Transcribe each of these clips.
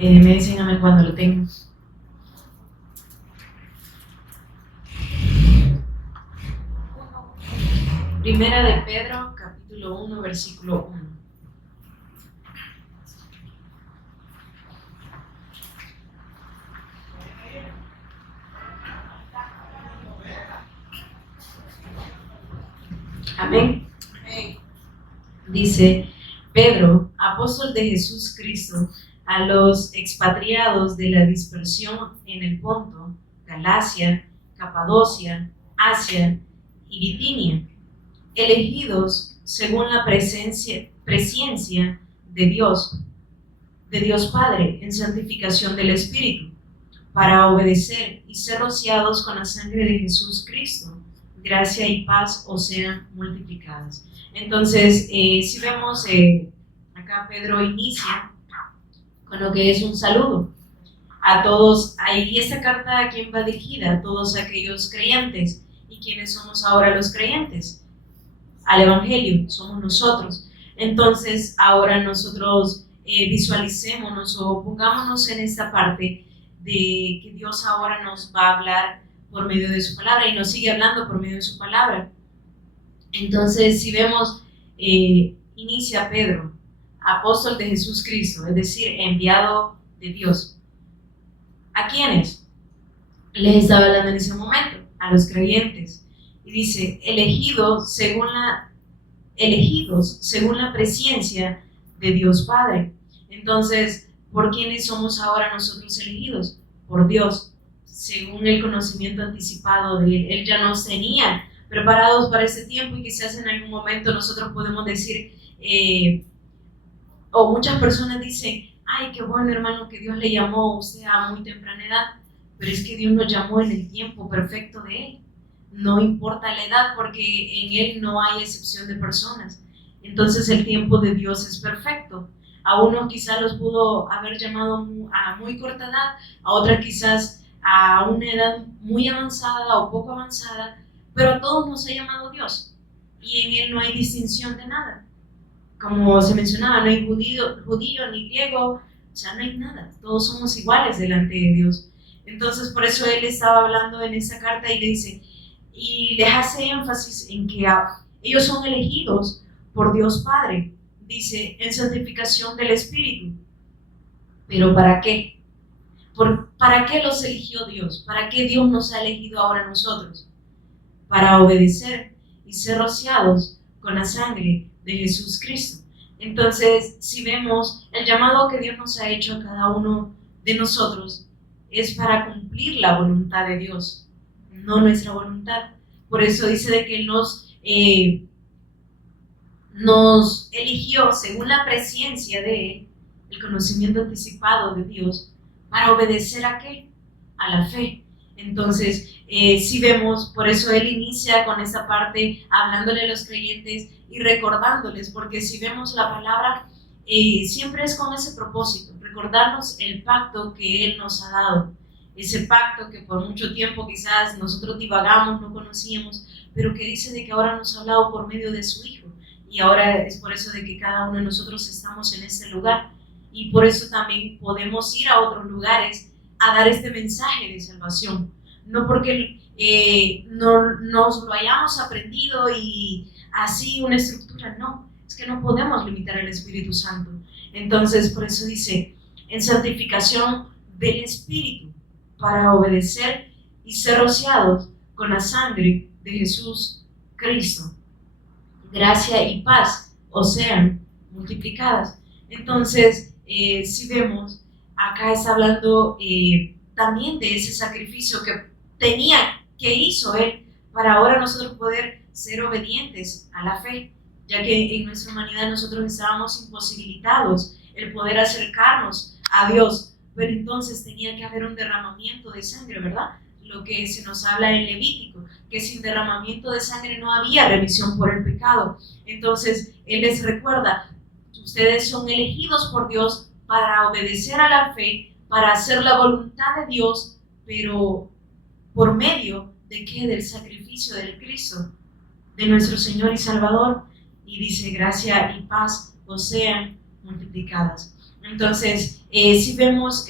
Me dicen a mí cuando lo tengan. Primera de Pedro, capítulo 1, versículo 1. Amén. Dice: Pedro, apóstol de Jesús Cristo, a los expatriados de la dispersión en el Ponto, Galacia, Capadocia, Asia y Bitinia, elegidos según la presciencia de Dios Padre en santificación del Espíritu, para obedecer y ser rociados con la sangre de Jesús Cristo, gracia y paz os sean multiplicadas. Entonces, si vemos acá Pedro inicia con lo que es un saludo a todos. Ahí esta carta, ¿a quién va dirigida? A todos aquellos creyentes. ¿Y quiénes somos ahora los creyentes? Al Evangelio, somos nosotros. Entonces, ahora nosotros visualicémonos o pongámonos en esta parte de que Dios ahora nos va a hablar por medio de su palabra y nos sigue hablando por medio de su palabra. Entonces, si vemos, inicia Pedro, apóstol de Jesús Cristo, es decir, enviado de Dios. ¿A quiénes? Les estaba hablando en ese momento, a los creyentes. Y dice, elegidos según la presciencia de Dios Padre. Entonces, ¿por quiénes somos ahora nosotros elegidos? Por Dios, según el conocimiento anticipado de Él. Él ya nos tenía preparados para este tiempo y quizás en algún momento nosotros podemos decir, o muchas personas dicen, ay, qué bueno hermano que Dios le llamó a usted a muy temprana edad, pero es que Dios nos llamó en el tiempo perfecto de Él. No importa la edad, porque en Él no hay excepción de personas. Entonces el tiempo de Dios es perfecto. A unos quizás los pudo haber llamado a muy corta edad, a otras quizás a una edad muy avanzada o poco avanzada, pero a todos nos ha llamado Dios. Y en Él no hay distinción de nada. Como se mencionaba, no hay judío ni griego, o sea, no hay nada. Todos somos iguales delante de Dios. Entonces, por eso Él estaba hablando en esa carta y le dice, y les hace énfasis en que ellos son elegidos por Dios Padre, dice, en santificación del Espíritu. ¿Pero para qué? ¿Para qué los eligió Dios? ¿Para qué Dios nos ha elegido ahora a nosotros? Para obedecer y ser rociados con la sangre de Jesús Cristo. Entonces, si vemos, el llamado que Dios nos ha hecho a cada uno de nosotros es para cumplir la voluntad de Dios, no nuestra voluntad. Por eso dice de que nos eligió según la presciencia de Él, el conocimiento anticipado de Dios, para obedecer ¿a qué? A la fe. Entonces, si vemos, por eso Él inicia con esta parte hablándole a los creyentes y recordándoles, porque si vemos la palabra, siempre es con ese propósito, recordarnos el pacto que Él nos ha dado. Ese pacto que por mucho tiempo quizás nosotros divagamos, no conocíamos, pero que dice de que ahora nos ha hablado por medio de su Hijo. Y ahora es por eso de que cada uno de nosotros estamos en este lugar. Y por eso también podemos ir a otros lugares a dar este mensaje de salvación. No porque no nos lo hayamos aprendido y así una estructura, no. Es que no podemos limitar al Espíritu Santo. Entonces, por eso dice, en santificación del Espíritu, para obedecer y ser rociados con la sangre de Jesús Cristo. Gracia y paz os sean multiplicadas. Entonces, si vemos, acá está hablando también de ese sacrificio que hizo Él para ahora nosotros poder ser obedientes a la fe, ya que en nuestra humanidad nosotros estábamos imposibilitados el poder acercarnos a Dios, pero entonces tenía que haber un derramamiento de sangre, ¿verdad? Lo que se nos habla en Levítico, que sin derramamiento de sangre no había remisión por el pecado. Entonces, Él les recuerda, ustedes son elegidos por Dios para obedecer a la fe, para hacer la voluntad de Dios, pero por medio de ¿qué? Del sacrificio del Cristo, de nuestro Señor y Salvador. Y dice, gracia y paz os sean multiplicadas. Entonces, si vemos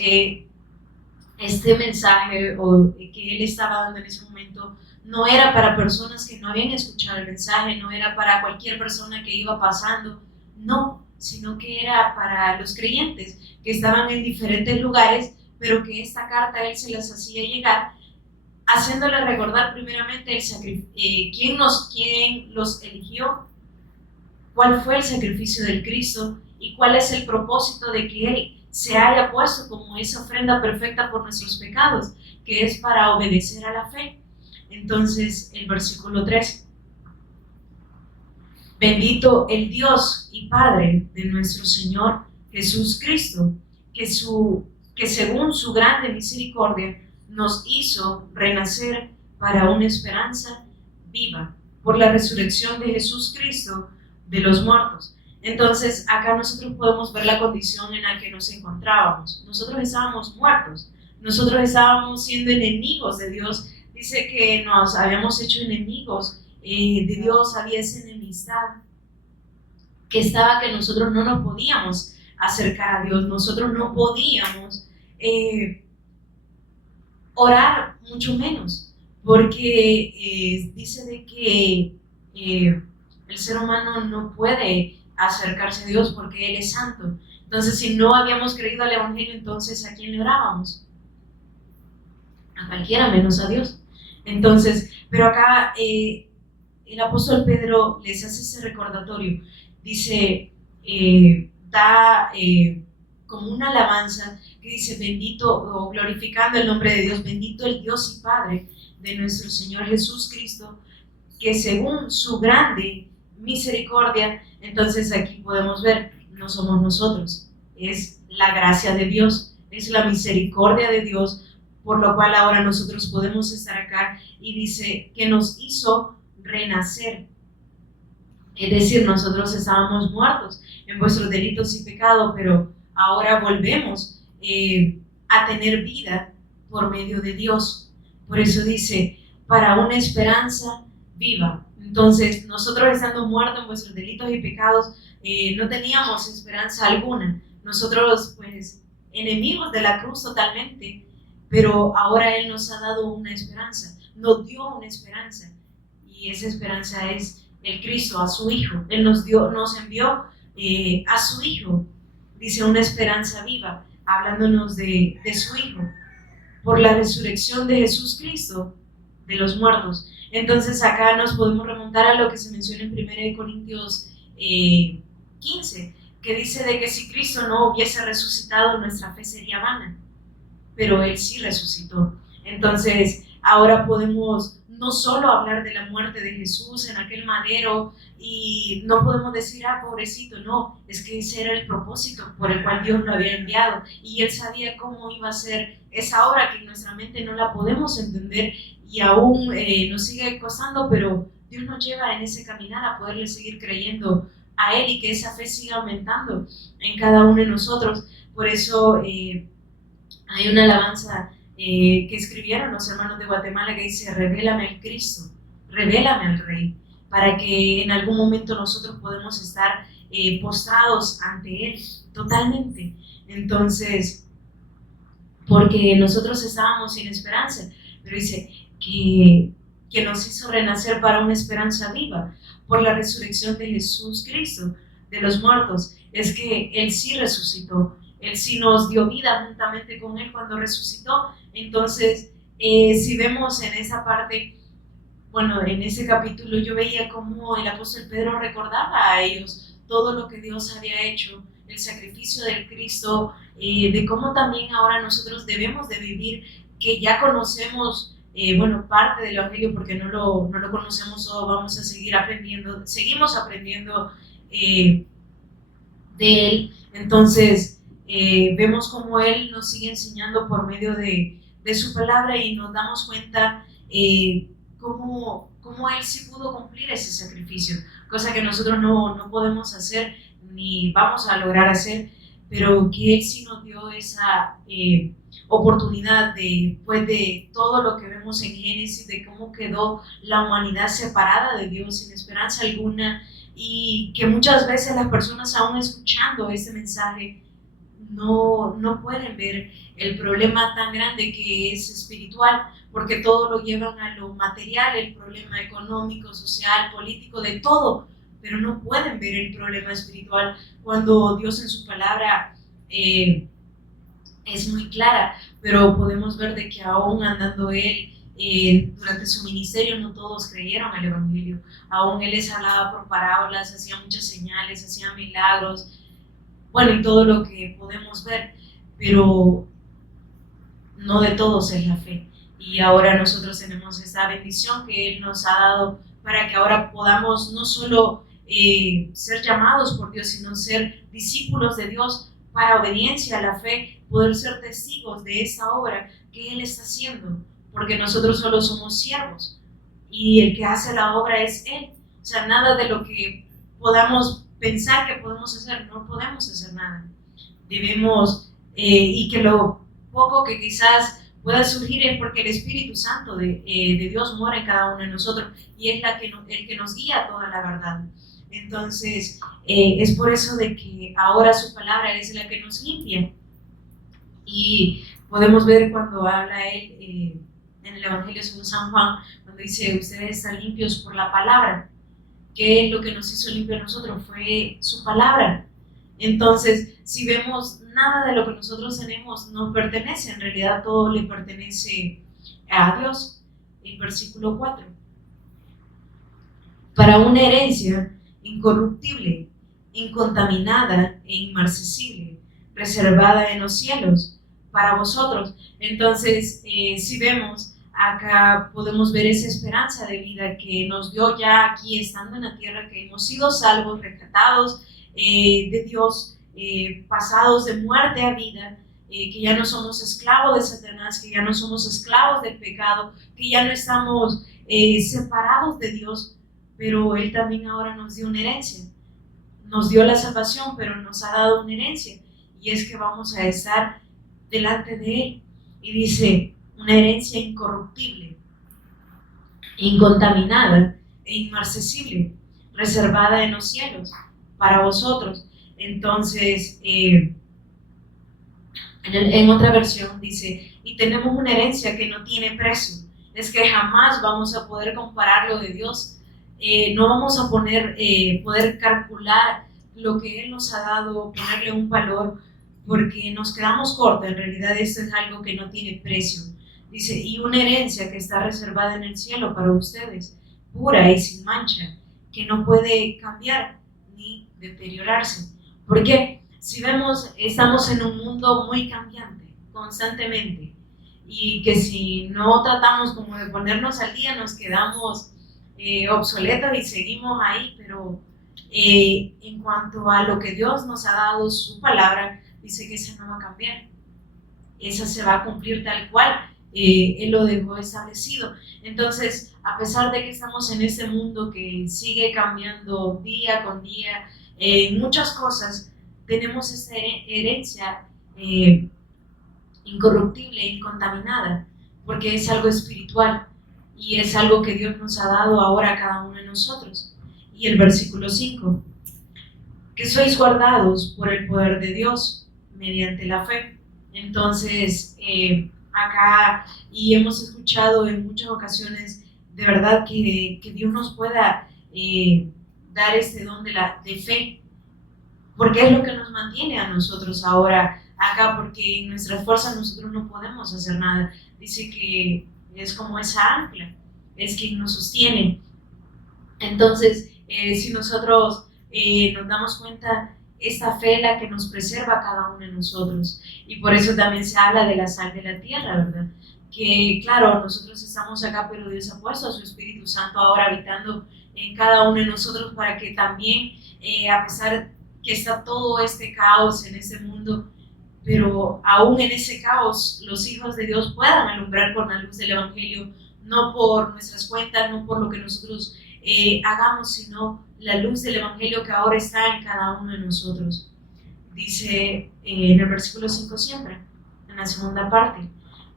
este mensaje o que él estaba dando en ese momento, no era para personas que no habían escuchado el mensaje, no era para cualquier persona que iba pasando, no, sino que era para los creyentes que estaban en diferentes lugares, pero que esta carta él se las hacía llegar, haciéndole recordar primeramente quién los eligió, cuál fue el sacrificio del Cristo y cuál es el propósito de que Él se haya puesto como esa ofrenda perfecta por nuestros pecados, que es para obedecer a la fe. Entonces, el versículo 3. Bendito el Dios y Padre de nuestro Señor Jesús Cristo, que según su grande misericordia nos hizo renacer para una esperanza viva por la resurrección de Jesús Cristo de los muertos. Entonces, acá nosotros podemos ver la condición en la que nos encontrábamos. Nosotros estábamos muertos, nosotros estábamos siendo enemigos de Dios. Dice que nos habíamos hecho enemigos de Dios, había esa enemistad que estaba, que nosotros no nos podíamos acercar a Dios, nosotros no podíamos orar, mucho menos, porque dice de que el ser humano no puede acercarse a Dios porque Él es santo. Entonces, si no habíamos creído al Evangelio, entonces ¿a quién le orábamos? A cualquiera menos a Dios. Entonces, pero acá el apóstol Pedro les hace ese recordatorio. Dice, da como una alabanza que dice, bendito, o glorificando el nombre de Dios, bendito el Dios y Padre de nuestro Señor Jesús Cristo, que según su grande misericordia, entonces aquí podemos ver, no somos nosotros, es la gracia de Dios, es la misericordia de Dios, por lo cual ahora nosotros podemos estar acá, y dice que nos hizo renacer. Es decir, nosotros estábamos muertos en vuestros delitos y pecados, pero ahora volvemos a tener vida por medio de Dios. Por eso dice, para una esperanza viva. Entonces, nosotros estando muertos en vuestros delitos y pecados, no teníamos esperanza alguna. Nosotros, pues, enemigos de la cruz totalmente, pero ahora Él nos ha dado una esperanza, nos dio una esperanza, y esa esperanza es el Cristo, a su Hijo. Él nos envió a su Hijo, dice, una esperanza viva, hablándonos de su Hijo, por la resurrección de Jesús Cristo de los muertos. Entonces acá nos podemos remontar a lo que se menciona en 1 Corintios 15, que dice de que si Cristo no hubiese resucitado, nuestra fe sería vana, pero Él sí resucitó. Entonces ahora podemos no solo hablar de la muerte de Jesús en aquel madero, y no podemos decir, pobrecito, no, es que ese era el propósito por el cual Dios lo había enviado, y Él sabía cómo iba a ser esa obra que en nuestra mente no la podemos entender, y aún nos sigue costando, pero Dios nos lleva en ese caminar a poderle seguir creyendo a Él, y que esa fe siga aumentando en cada uno de nosotros. Por eso hay una alabanza que escribieron los hermanos de Guatemala que dice, revélame al Cristo, revélame al Rey, para que en algún momento nosotros podemos estar postrados ante Él totalmente. Entonces, porque nosotros estábamos sin esperanza, pero dice que nos hizo renacer para una esperanza viva, por la resurrección de Jesús Cristo de los muertos. Es que Él sí resucitó, Él sí nos dio vida juntamente con Él cuando resucitó. Entonces, si vemos en esa parte, bueno, en ese capítulo yo veía cómo el apóstol Pedro recordaba a ellos todo lo que Dios había hecho, el sacrificio del Cristo, de cómo también ahora nosotros debemos de vivir, que ya conocemos, parte del Evangelio, porque no lo conocemos todo, vamos a seguir aprendiendo, seguimos aprendiendo de Él. Entonces, vemos cómo Él nos sigue enseñando por medio de su palabra, y nos damos cuenta cómo Él sí pudo cumplir ese sacrificio, cosa que nosotros no podemos hacer ni vamos a lograr hacer, pero que Él sí nos dio esa oportunidad después de todo lo que vemos en Génesis, de cómo quedó la humanidad separada de Dios sin esperanza alguna, y que muchas veces las personas aún escuchando ese mensaje no pueden ver el problema tan grande que es espiritual, porque todo lo llevan a lo material, el problema económico, social, político, de todo, pero no pueden ver el problema espiritual cuando Dios en su palabra es muy clara, pero podemos ver de que aún andando Él durante su ministerio no todos creyeron al Evangelio, aún Él les hablaba por parábolas, hacía muchas señales, hacía milagros, bueno, y todo lo que podemos ver, pero no de todos es la fe. Y ahora nosotros tenemos esta bendición que Él nos ha dado para que ahora podamos no solo ser llamados por Dios, sino ser discípulos de Dios para obediencia a la fe, poder ser testigos de esta obra que Él está haciendo, porque nosotros solo somos siervos y el que hace la obra es Él. O sea, nada de lo que podamos pensar que podemos hacer, no podemos hacer nada. Debemos, y que lo poco que quizás pueda surgir es porque el Espíritu Santo de Dios mora en cada uno de nosotros y es el que nos guía a toda la verdad. Entonces, es por eso de que ahora su palabra es la que nos limpia. Y podemos ver cuando habla él en el Evangelio según San Juan, cuando dice, ustedes están limpios por la palabra. ¿Qué es lo que nos hizo limpios a nosotros? Fue su palabra. Entonces, si vemos, nada de lo que nosotros tenemos nos pertenece, en realidad todo le pertenece a Dios. El versículo 4. Para una herencia incorruptible, incontaminada e inmarcesible, reservada en los cielos, para vosotros. Entonces, si vemos, acá podemos ver esa esperanza de vida que nos dio ya aquí estando en la tierra, que hemos sido salvos, rescatados de Dios, pasados de muerte a vida, que ya no somos esclavos de Satanás, que ya no somos esclavos del pecado, que ya no estamos separados de Dios, pero Él también ahora nos dio una herencia. Nos dio la salvación, pero nos ha dado una herencia, y es que vamos a estar delante de Él. Y dice, una herencia incorruptible, incontaminada e inmarcesible, reservada en los cielos, para vosotros. Entonces, en otra versión dice, y tenemos una herencia que no tiene precio. Es que jamás vamos a poder comparar lo de Dios. No vamos a poder calcular lo que Él nos ha dado, ponerle un valor, porque nos quedamos cortos. En realidad esto es algo que no tiene precio. Dice, y una herencia que está reservada en el cielo para ustedes, pura y sin mancha, que no puede cambiar ni deteriorarse. Porque si vemos, estamos en un mundo muy cambiante, constantemente, y que si no tratamos como de ponernos al día, nos quedamos obsoletos y seguimos ahí, pero en cuanto a lo que Dios nos ha dado, su palabra, dice que esa no va a cambiar, esa se va a cumplir tal cual Él lo dejó establecido. Entonces, a pesar de que estamos en este mundo que sigue cambiando día con día, en muchas cosas, tenemos esta herencia incorruptible, incontaminada, porque es algo espiritual y es algo que Dios nos ha dado ahora a cada uno de nosotros. Y el versículo 5, que sois guardados por el poder de Dios mediante la fe. Entonces, acá, y hemos escuchado en muchas ocasiones, de verdad que Dios nos pueda dar este don de fe, porque es lo que nos mantiene a nosotros ahora acá, porque en nuestras fuerzas nosotros no podemos hacer nada. Dice que es como esa ancla, es quien nos sostiene. Entonces, si nosotros nos damos cuenta, esta fe es la que nos preserva a cada uno de nosotros, y por eso también se habla de la sal de la tierra, ¿verdad? Que claro, nosotros estamos acá, pero Dios ha puesto a su Espíritu Santo ahora habitando en cada uno de nosotros para que también, a pesar que está todo este caos en este mundo, pero aún en ese caos los hijos de Dios puedan alumbrar con la luz del Evangelio, no por nuestras cuentas, no por lo que nosotros hagamos, sino la luz del Evangelio que ahora está en cada uno de nosotros. Dice en el versículo 5 siempre, en la segunda parte,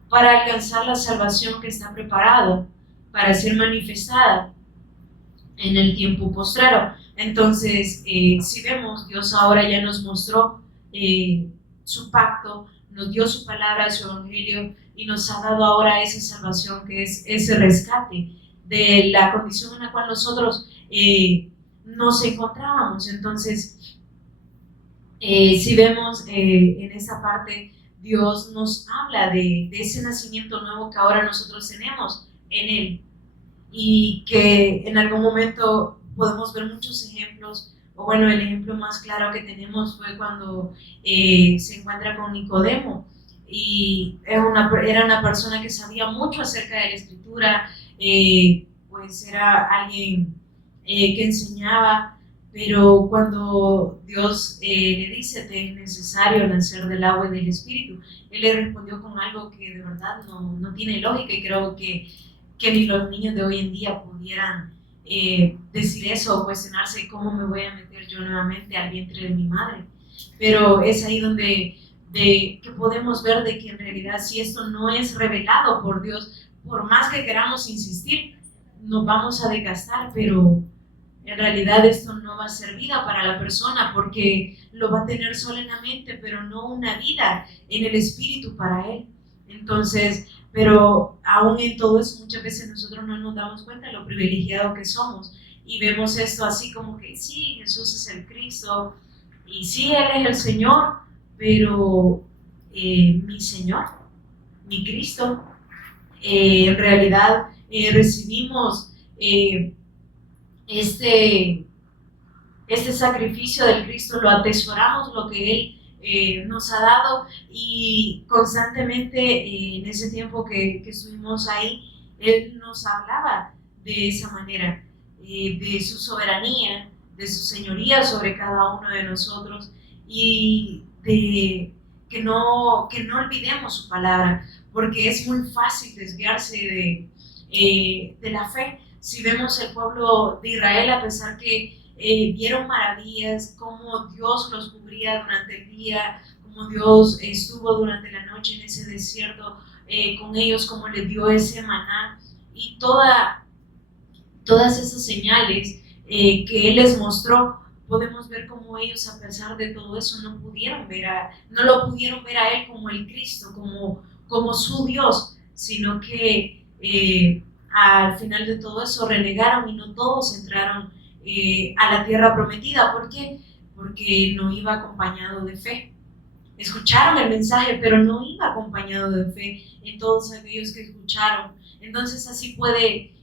para alcanzar la salvación que está preparada para ser manifestada en el tiempo postrero. Entonces, si vemos, Dios ahora ya nos mostró su pacto, nos dio su palabra, su evangelio, y nos ha dado ahora esa salvación que es ese rescate de la condición en la cual nosotros nos encontrábamos. Entonces, si vemos en esa parte, Dios nos habla de ese nacimiento nuevo que ahora nosotros tenemos en Él, y que en algún momento podemos ver muchos ejemplos, o bueno, el ejemplo más claro que tenemos fue cuando se encuentra con Nicodemo, y era una persona que sabía mucho acerca de la escritura, pues era alguien que enseñaba, pero cuando Dios le dice te es necesario nacer del agua y del espíritu, él le respondió con algo que de verdad no tiene lógica, y creo que ni los niños de hoy en día pudieran decir eso o cuestionarse cómo me voy a meter yo nuevamente al vientre de mi madre. Pero es ahí donde que podemos ver de que en realidad si esto no es revelado por Dios, por más que queramos insistir, nos vamos a desgastar, pero en realidad esto no va a ser vida para la persona, porque lo va a tener solo en la mente, pero no una vida en el espíritu para él. Entonces, pero aún en todo eso muchas veces nosotros no nos damos cuenta de lo privilegiado que somos, y vemos esto así como que sí, Jesús es el Cristo y sí, Él es el Señor, pero mi Señor, mi Cristo, en realidad recibimos este sacrificio del Cristo, lo atesoramos, lo que Él nos ha dado, y constantemente en ese tiempo que estuvimos ahí, Él nos hablaba de esa manera, de su soberanía, de su señoría sobre cada uno de nosotros, y de que no olvidemos su palabra, porque es muy fácil desviarse de la fe. Si vemos el pueblo de Israel, a pesar que vieron maravillas, cómo Dios los cubría durante el día, cómo Dios estuvo durante la noche en ese desierto con ellos, cómo les dio ese maná, y todas esas señales que Él les mostró, podemos ver cómo ellos, a pesar de todo eso, no lo pudieron ver a Él como el Cristo, como su Dios, sino que al final de todo eso renegaron, y no todos entraron a la tierra prometida. ¿Por qué? Porque no iba acompañado de fe. Escucharon el mensaje, pero no iba acompañado de fe en todos aquellos que escucharon. Entonces así puede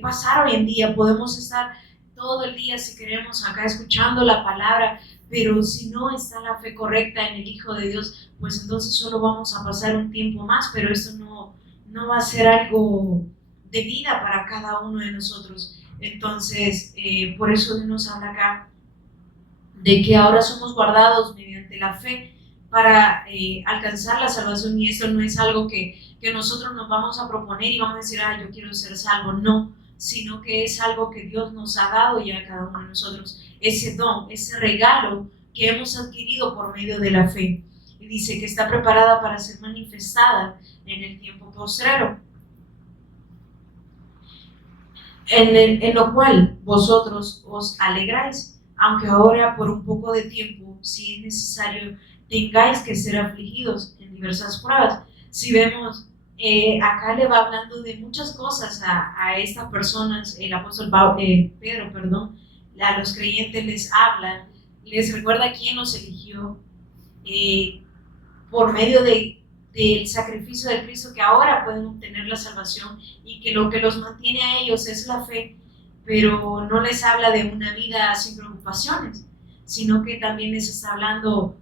pasar hoy en día. Podemos estar todo el día, si queremos, acá escuchando la palabra, pero si no está la fe correcta en el Hijo de Dios, pues entonces solo vamos a pasar un tiempo más, pero eso no va a ser algo de vida para cada uno de nosotros. Entonces, por eso Dios nos habla acá de que ahora somos guardados mediante la fe para alcanzar la salvación, y eso no es algo que nosotros nos vamos a proponer y vamos a decir, yo quiero ser salvo, no, sino que es algo que Dios nos ha dado ya a cada uno de nosotros, ese don, ese regalo que hemos adquirido por medio de la fe, y dice que está preparada para ser manifestada en el tiempo postrero, en lo cual vosotros os alegráis, aunque ahora por un poco de tiempo, si es necesario, tengáis que ser afligidos en diversas pruebas. Si vemos, acá le va hablando de muchas cosas a estas personas, el apóstol Pedro, a los creyentes les habla, les recuerda quién los eligió por medio del sacrificio de Cristo, que ahora pueden obtener la salvación, y que lo que los mantiene a ellos es la fe, pero no les habla de una vida sin preocupaciones, sino que también les está hablando,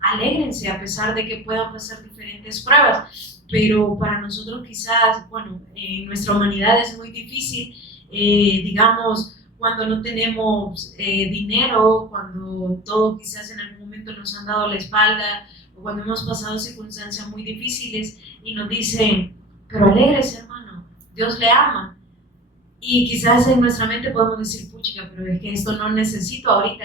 alégrense a pesar de que puedan pasar diferentes pruebas. Pero para nosotros quizás, bueno, en nuestra humanidad es muy difícil, digamos, cuando no tenemos dinero, cuando todo quizás en algún momento nos han dado la espalda, o cuando hemos pasado circunstancias muy difíciles y nos dicen, pero alégrese, hermano, Dios le ama. Y quizás en nuestra mente podemos decir, puchica, pero es que esto no necesito ahorita,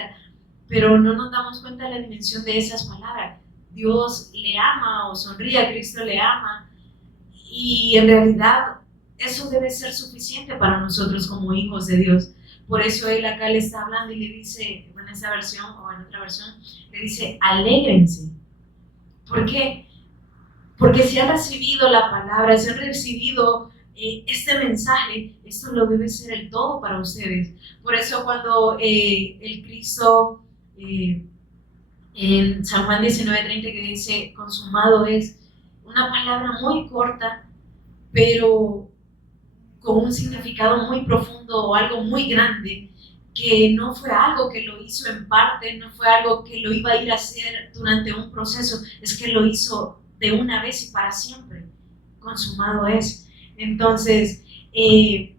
pero no nos damos cuenta de la dimensión de esas palabras. Dios le ama, o sonríe, Cristo le ama, y en realidad eso debe ser suficiente para nosotros como hijos de Dios. Por eso Él acá le está hablando y le dice, en esta versión o en otra versión, le dice, alégrense. ¿Por qué? Porque si han recibido la palabra, si han recibido este mensaje, esto lo debe ser el todo para ustedes. Por eso cuando el Cristo en San Juan 19:30 que dice consumado es una palabra muy corta, pero con un significado muy profundo o algo muy grande, que no fue algo que lo hizo en parte, no fue algo que lo iba a ir a hacer durante un proceso, es que lo hizo de una vez y para siempre. Consumado es. Entonces,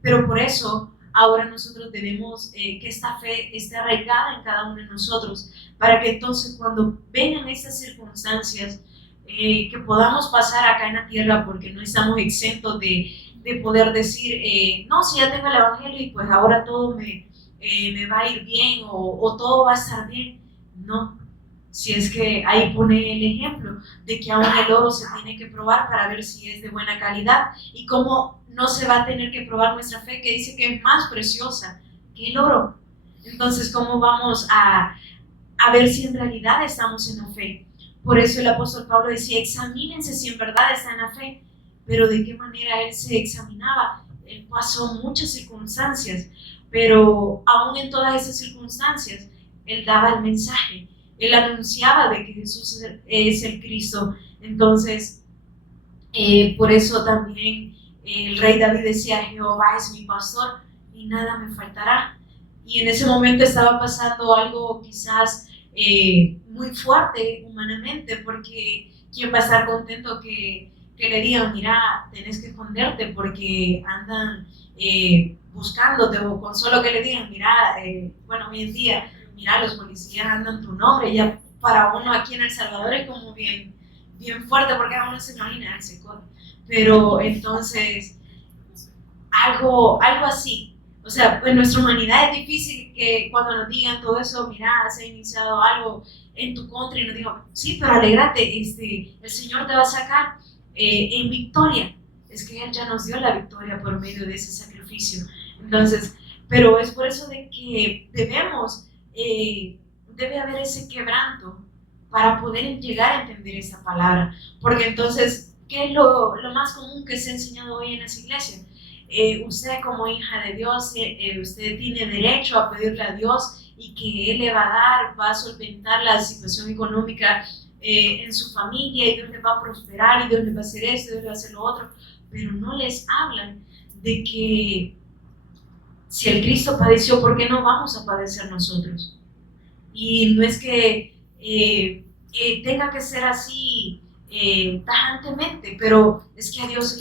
pero por eso ahora nosotros debemos que esta fe esté arraigada en cada uno de nosotros, para que entonces cuando vengan estas circunstancias, que podamos pasar acá en la tierra, porque no estamos exentos de poder decir, no, si ya tengo el Evangelio y pues ahora todo me va a ir bien o todo va a estar bien. No, si es que ahí pone el ejemplo de que aún el oro se tiene que probar para ver si es de buena calidad, y cómo no se va a tener que probar nuestra fe, que dice que es más preciosa que el oro. Entonces, ¿cómo vamos a ver si en realidad estamos en la fe? Por eso el apóstol Pablo decía, examínense si en verdad están en la fe. Pero ¿de qué manera él se examinaba? Él pasó muchas circunstancias, pero aún en todas esas circunstancias, él daba el mensaje, él anunciaba de que Jesús es el Cristo. Entonces, por eso también el rey David decía, Jehová es mi pastor y nada me faltará. Y en ese momento estaba pasando algo quizás muy fuerte humanamente, porque ¿quién va a estar contento que le digan, mira, tenés que esconderte porque andan buscándote, o con solo que le digan, mira, bueno, hoy en día, mira, los policías andan tu nombre? Ya para uno aquí en El Salvador es como bien fuerte, porque uno se imagina, se corre. Pero entonces, algo así. O sea, en nuestra humanidad es difícil que cuando nos digan todo eso, mira, se ha iniciado algo en tu contra, y nos digan, sí, pero alégrate, el Señor te va a sacar en victoria. Es que Él ya nos dio la victoria por medio de ese sacrificio. Entonces, pero es por eso de que debe haber ese quebranto para poder llegar a entender esta palabra. Porque entonces, ¿qué es lo más común que se ha enseñado hoy en las iglesias? Usted como hija de Dios, usted tiene derecho a pedirle a Dios y que Él le va a dar, va a solventar la situación económica en su familia, y Dios le va a prosperar, y Dios le va a hacer esto, Dios le va a hacer lo otro. Pero no les hablan de que si el Cristo padeció, ¿por qué no vamos a padecer nosotros? Y no es que tenga que ser así tajantemente, pero es que a Dios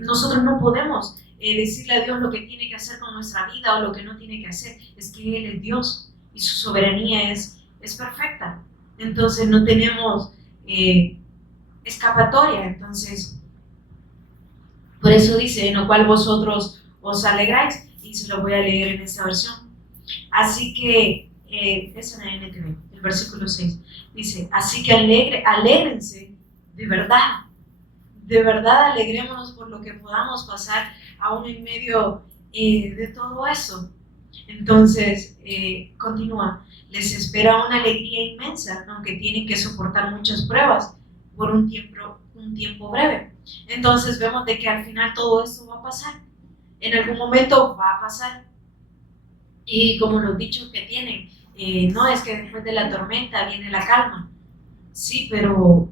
nosotros no podemos decirle a Dios lo que tiene que hacer con nuestra vida o lo que no tiene que hacer. Es que Él es Dios y su soberanía es perfecta. Entonces no tenemos escapatoria. Entonces, por eso dice, en lo cual vosotros os alegráis, y se lo voy a leer en esta versión. Así que, es en la NTV, el versículo 6, dice, así que alégrense de verdad alegrémonos por lo que podamos pasar aún en medio de todo eso. Entonces, continúa, les espera una alegría inmensa, aunque tienen que soportar muchas pruebas por un tiempo breve. Entonces vemos de que al final todo esto va a pasar, en algún momento va a pasar. Y como los dichos que tienen, no es que después de la tormenta viene la calma. Sí, pero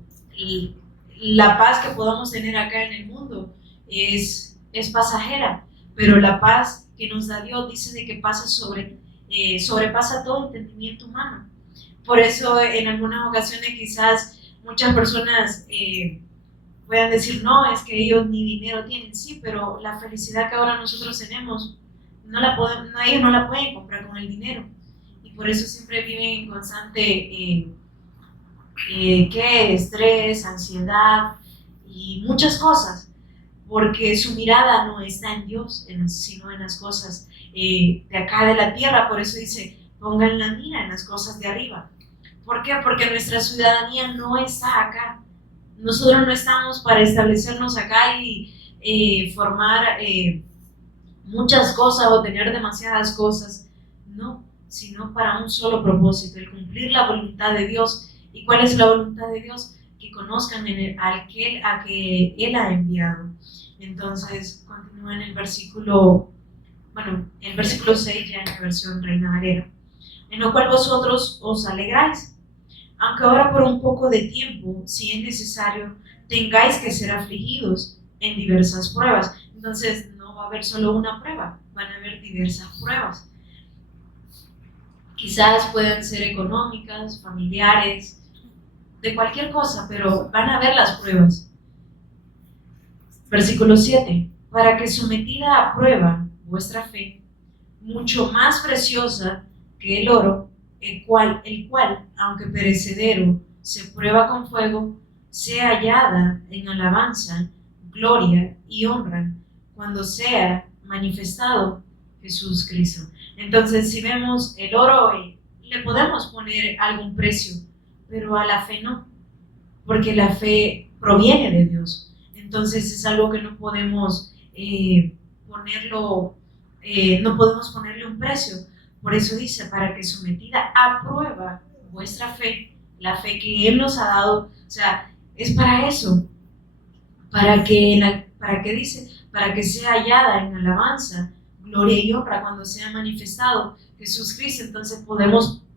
la paz que podamos tener acá en el mundo es pasajera, pero la paz que nos da Dios dice de que sobrepasa todo entendimiento humano. Por eso en algunas ocasiones quizás muchas personas puedan decir, no, es que ellos ni dinero tienen. Sí, pero la felicidad que ahora nosotros tenemos, ellos no la pueden comprar con el dinero, y por eso siempre viven en constante estrés, ansiedad y muchas cosas, porque su mirada no está en Dios, sino en las cosas de acá de la tierra. Por eso dice, pongan la mira en las cosas de arriba. ¿Por qué? Porque nuestra ciudadanía no está acá. Nosotros no estamos para establecernos acá y formar muchas cosas o tener demasiadas cosas, no, sino para un solo propósito, el cumplir la voluntad de Dios ¿Y cuál es la voluntad de Dios? Que conozcan a que Él ha enviado. Entonces, continúa en el versículo, el versículo 6 ya en la versión Reina Valera. En lo cual vosotros os alegráis, aunque ahora por un poco de tiempo, si es necesario, tengáis que ser afligidos en diversas pruebas. Entonces, no va a haber solo una prueba, van a haber diversas pruebas. Quizás puedan ser económicas, familiares, de cualquier cosa, pero van a haber las pruebas. Versículo 7. Para que sometida a prueba vuestra fe, mucho más preciosa que el oro, el cual, aunque perecedero, se prueba con fuego, sea hallada en alabanza, gloria y honra cuando sea manifestado Jesús Cristo. Entonces, si vemos el oro, le podemos poner algún precio, pero a la fe no, porque la fe proviene de Dios. Entonces es algo que no podemos no podemos ponerle un precio. Por eso dice, para que sometida a prueba vuestra fe, la fe que Él nos ha dado, o sea, es para eso, para que sea hallada en alabanza, gloria y honra cuando sea manifestado Jesús Cristo. Entonces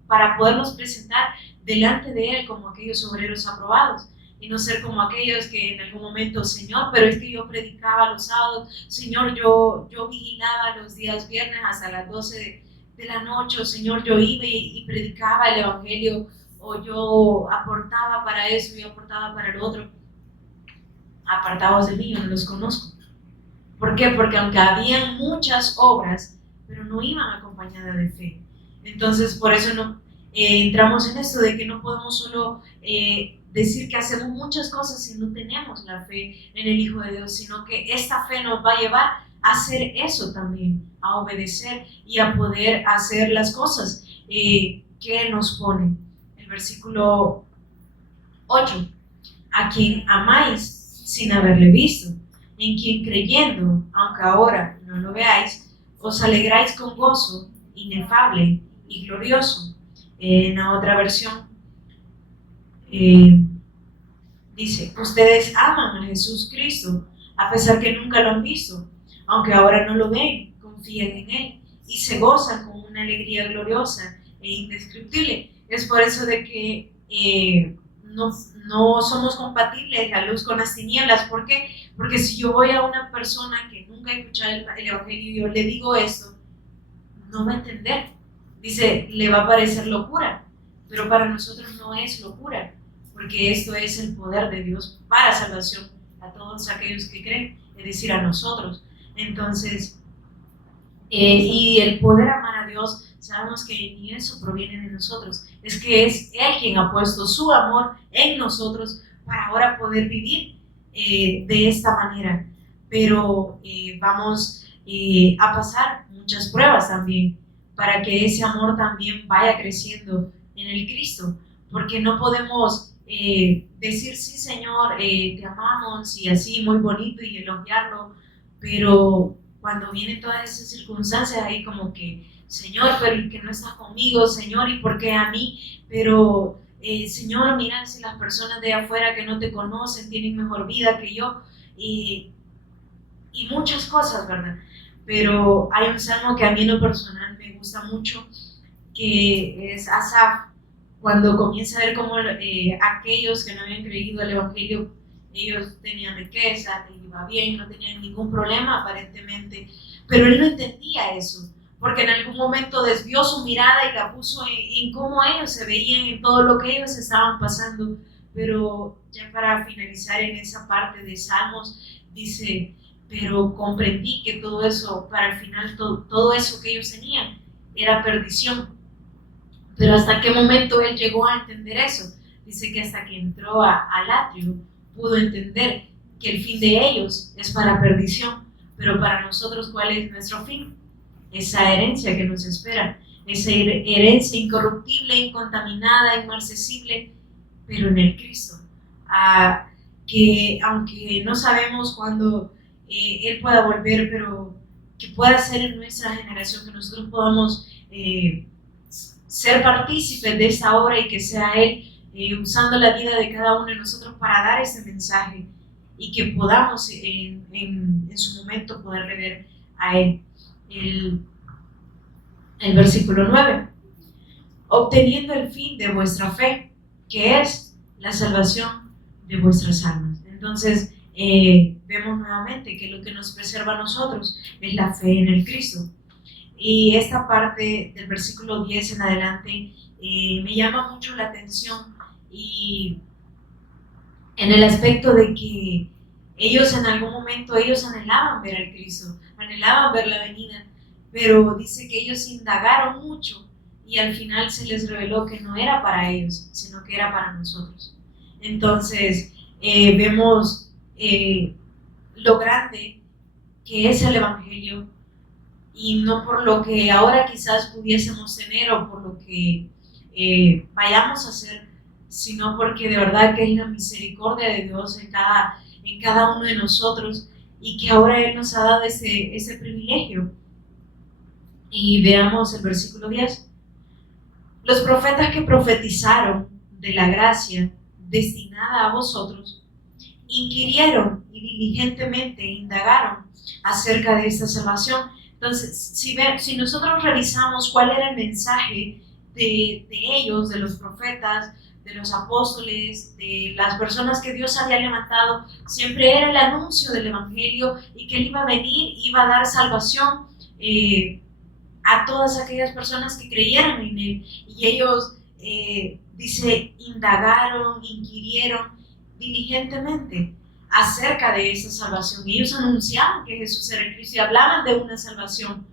para podernos presentar delante de Él como aquellos obreros aprobados, y no ser como aquellos que en algún momento, Señor, pero es que yo predicaba los sábados, Señor, yo vigilaba los días viernes hasta las 12 de la noche, Señor, yo iba y predicaba el Evangelio, o yo aportaba para eso y aportaba para el otro. Apartados de mí, yo no los conozco. ¿Por qué? Porque aunque habían muchas obras, pero no iban acompañadas de fe. Entonces, por eso entramos en esto de que no podemos solo decir que hacemos muchas cosas si no tenemos la fe en el Hijo de Dios, sino que esta fe nos va a llevar a hacer eso también, a obedecer y a poder hacer las cosas que Él nos pone. El versículo 8. A quien amáis sin haberle visto, en quien creyendo, aunque ahora no lo veáis, os alegráis con gozo inefable y glorioso. En la otra versión dice, ustedes aman a Jesús Cristo, a pesar que nunca lo han visto, aunque ahora no lo ven, confían en Él y se gozan con una alegría gloriosa e indescriptible. Es por eso de que no somos compatibles la luz con las tinieblas. ¿Por qué? Porque si yo voy a una persona que nunca ha escuchado el Evangelio y yo le digo esto, no va a entender. Dice, le va a parecer locura, pero para nosotros no es locura, porque esto es el poder de Dios para salvación a todos aquellos que creen, es decir, a nosotros. Entonces, y el poder amar a Dios, sabemos que ni eso proviene de nosotros, es que es Él quien ha puesto su amor en nosotros para ahora poder vivir de esta manera. Pero vamos a pasar muchas pruebas también para que ese amor también vaya creciendo en el Cristo, porque no podemos decir, sí Señor, te amamos y así muy bonito y elogiarlo, pero cuando vienen todas esas circunstancias ahí como que, Señor, pero ¿y que no estás conmigo? Señor, ¿y por qué a mí? Pero, Señor, mira si las personas de afuera que no te conocen tienen mejor vida que yo, y muchas cosas, ¿verdad? Pero hay un salmo que a mí en lo personal me gusta mucho, que es Asaf, cuando comienza a ver cómo aquellos que no habían creído el Evangelio, ellos tenían riqueza, les iba bien, no tenían ningún problema aparentemente, pero él no entendía eso, porque en algún momento desvió su mirada y la puso en cómo ellos se veían, en todo lo que ellos estaban pasando. Pero ya para finalizar en esa parte de Salmos, dice, pero comprendí que todo eso, para el final, todo eso que ellos tenían era perdición. Pero ¿hasta qué momento él llegó a entender eso? Dice que hasta que entró al atrio pudo entender que el fin de ellos es para perdición, pero para nosotros, ¿cuál es nuestro fin? Esa herencia que nos espera, esa herencia incorruptible, incontaminada, inmarcesible, pero en el Cristo. Que aunque no sabemos cuándo Él pueda volver, pero que pueda ser en nuestra generación, que nosotros podamos ser partícipes de esta obra y que sea Él usando la vida de cada uno de nosotros para dar ese mensaje y que podamos en su momento poderle ver a Él. El versículo 9: obteniendo el fin de vuestra fe, que es la salvación de vuestras almas. Entonces, vemos nuevamente que lo que nos preserva a nosotros es la fe en el Cristo. Y esta parte del versículo 10 en adelante me llama mucho la atención, y en el aspecto de que ellos en algún momento anhelaban ver al Cristo, anhelaban ver la venida, pero dice que ellos indagaron mucho y al final se les reveló que no era para ellos, sino que era para nosotros. Entonces vemos lo grande que es el Evangelio, y no por lo que ahora quizás pudiésemos tener o por lo que vayamos a hacer, sino porque de verdad que es la misericordia de Dios en cada uno de nosotros, y que ahora Él nos ha dado ese privilegio. Y veamos el versículo 10. Los profetas que profetizaron de la gracia destinada a vosotros inquirieron y diligentemente indagaron acerca de esta salvación. Entonces, si nosotros revisamos cuál era el mensaje de ellos, de los profetas, de los apóstoles, de las personas que Dios había levantado, siempre era el anuncio del Evangelio y que Él iba a venir, iba a dar salvación a todas aquellas personas que creyeran en Él. Y ellos, dice, indagaron, inquirieron diligentemente acerca de esa salvación. Ellos anunciaban que Jesús era el Cristo y hablaban de una salvación,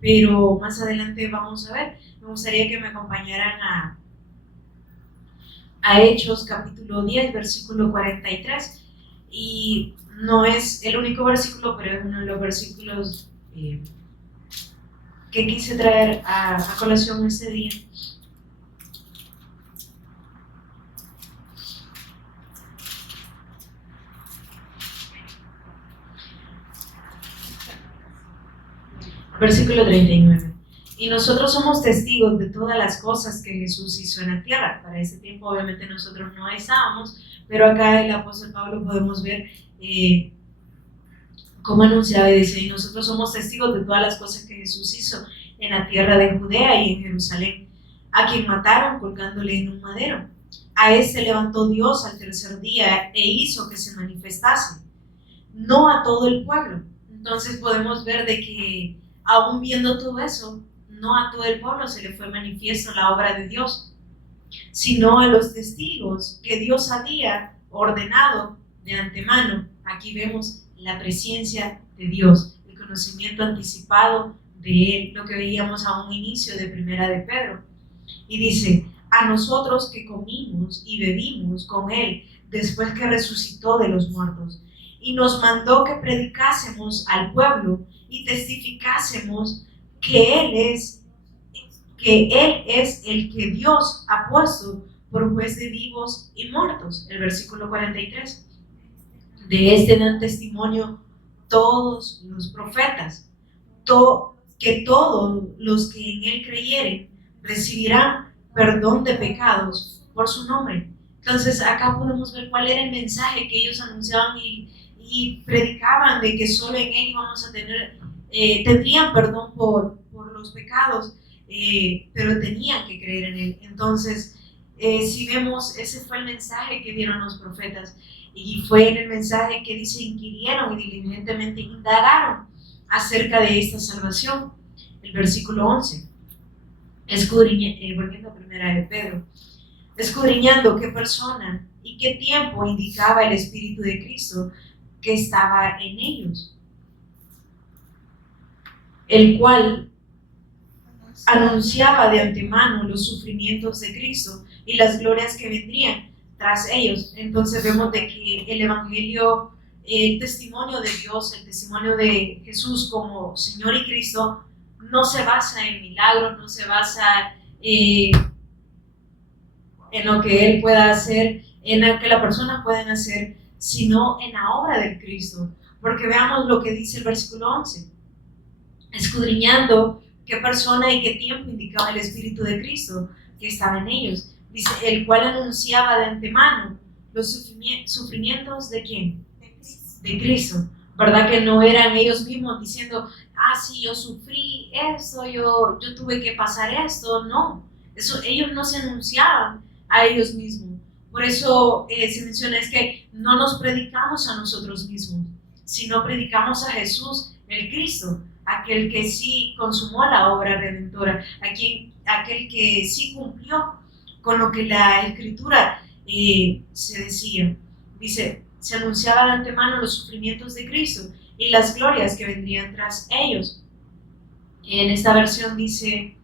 pero más adelante vamos a ver. Me gustaría que me acompañaran a Hechos capítulo 10, versículo 43, y no es el único versículo, pero es uno de los versículos que quise traer a colación ese día. Versículo 39. Y nosotros somos testigos de todas las cosas que Jesús hizo en la tierra. Para ese tiempo obviamente nosotros no estábamos, pero acá el apóstol Pablo podemos ver cómo anunciaba y dice: y nosotros somos testigos de todas las cosas que Jesús hizo en la tierra de Judea y en Jerusalén, a quien mataron colgándole en un madero. A este levantó Dios al tercer día e hizo que se manifestase, no a todo el pueblo. Entonces podemos ver de que aún viendo todo eso, no a todo el pueblo se le fue manifiesto la obra de Dios, sino a los testigos que Dios había ordenado de antemano. Aquí vemos la presencia de Dios, el conocimiento anticipado de Él, lo que veíamos a un inicio de Primera de Pedro. Y dice: a nosotros que comimos y bebimos con Él después que resucitó de los muertos, y nos mandó que predicásemos al pueblo y testificásemos que Él es el que Dios ha puesto por juez de vivos y muertos. El versículo 43. De este dan testimonio todos los profetas, que todos los que en Él creyeren recibirán perdón de pecados por su nombre. Entonces acá podemos ver cuál era el mensaje que ellos anunciaban y predicaban, de que solo en Él íbamos a tendrían perdón por los pecados, pero tenían que creer en Él. Entonces, si vemos, ese fue el mensaje que dieron los profetas, y fue en el mensaje que dice: inquirieron y diligentemente indagaron acerca de esta salvación. El versículo 11, volviendo a Primera de Pedro, escudriñando qué persona y qué tiempo indicaba el Espíritu de Cristo que estaba en ellos, el cual anunciaba de antemano los sufrimientos de Cristo y las glorias que vendrían tras ellos. Entonces vemos de que el Evangelio, el testimonio de Dios, el testimonio de Jesús como Señor y Cristo, no se basa en milagros, no se basa en lo que Él pueda hacer, en lo que las personas pueden hacer, sino en la obra del Cristo. Porque veamos lo que dice el versículo 11. Escudriñando qué persona y qué tiempo indicaba el Espíritu de Cristo que estaba en ellos. Dice, el cual anunciaba de antemano los sufrimientos ¿de quién? De Cristo. ¿Verdad que no eran ellos mismos diciendo, sí, yo sufrí esto, yo tuve que pasar esto? No, eso ellos no se anunciaban a ellos mismos. Por eso se menciona es que no nos predicamos a nosotros mismos, sino predicamos a Jesús, el Cristo, aquel que sí consumó la obra redentora, aquel que sí cumplió con lo que la Escritura se decía. Dice, se anunciaba de antemano los sufrimientos de Cristo y las glorias que vendrían tras ellos. En esta versión dice,